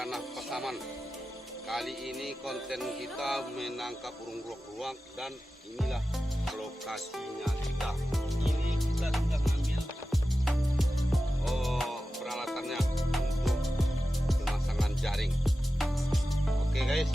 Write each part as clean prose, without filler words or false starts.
Ranah Pasaman. Kali ini konten kita menangkap burung ruak ruak dan inilah lokasinya kita. Ini kita sudah ngambil peralatannya untuk pemasangan jaring. Oke guys.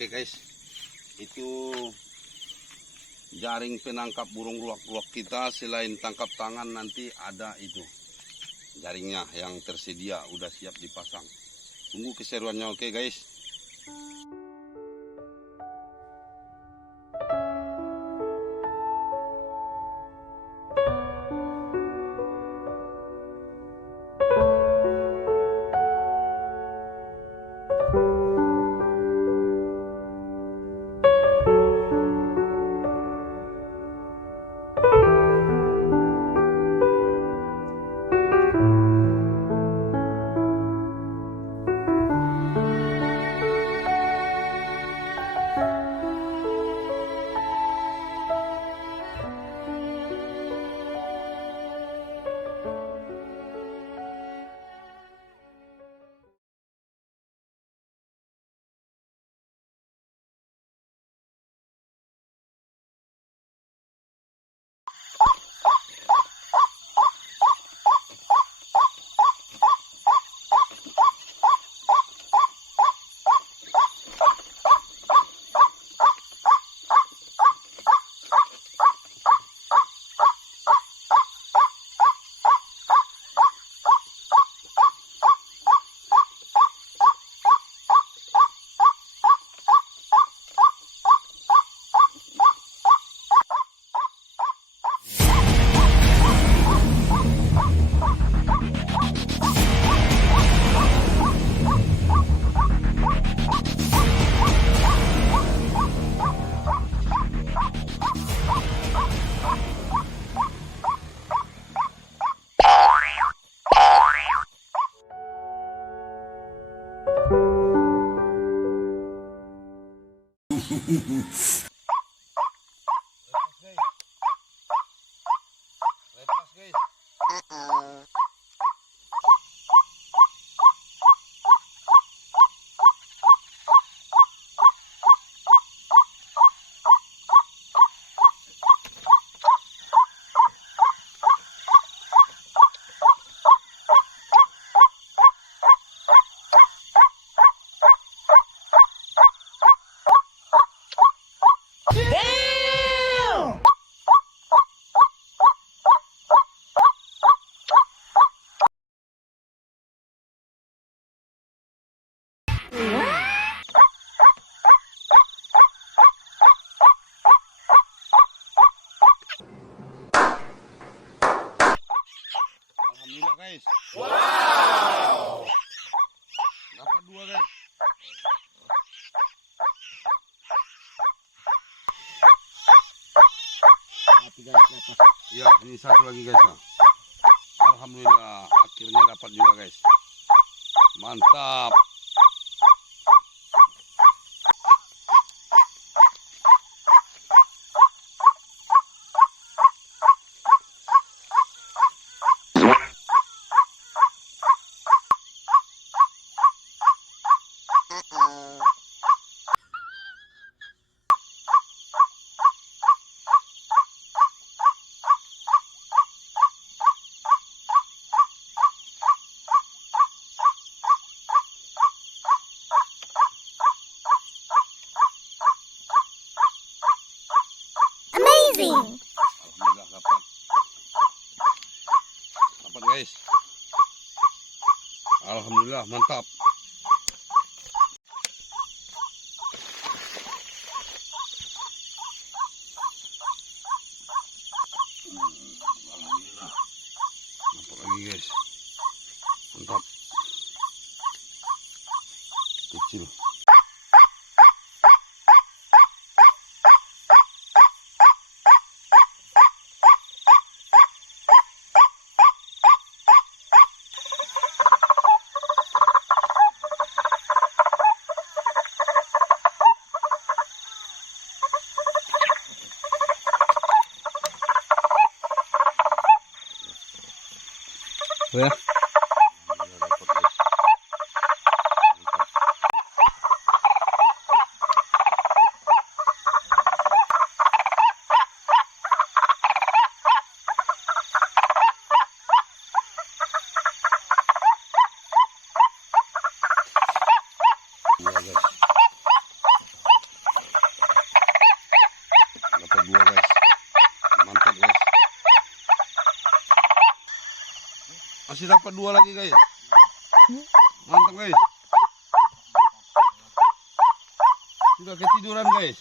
Oke guys, itu jaring penangkap burung ruak-ruak kita. Selain tangkap tangan, nanti ada itu jaringnya yang tersedia, udah siap dipasang. Tunggu keseruannya, oke guys. Lepas guys. Alhamdulillah guys. Wow. Dapat dua guys. Tapi guys lepas. Iya, ini satu lagi guys. Nah. Alhamdulillah akhirnya dapat juga guys. Mantap. Langsung. Alhamdulillah dapat. Dapat guys. Alhamdulillah mantap. Alhamdulillah. Dapat lagi guys. Mantap. Kecil. Ya. Dapat dua guys. Mantap guys. Masih dapat dua lagi guys. Mantap guys. Sudah ketiduran guys.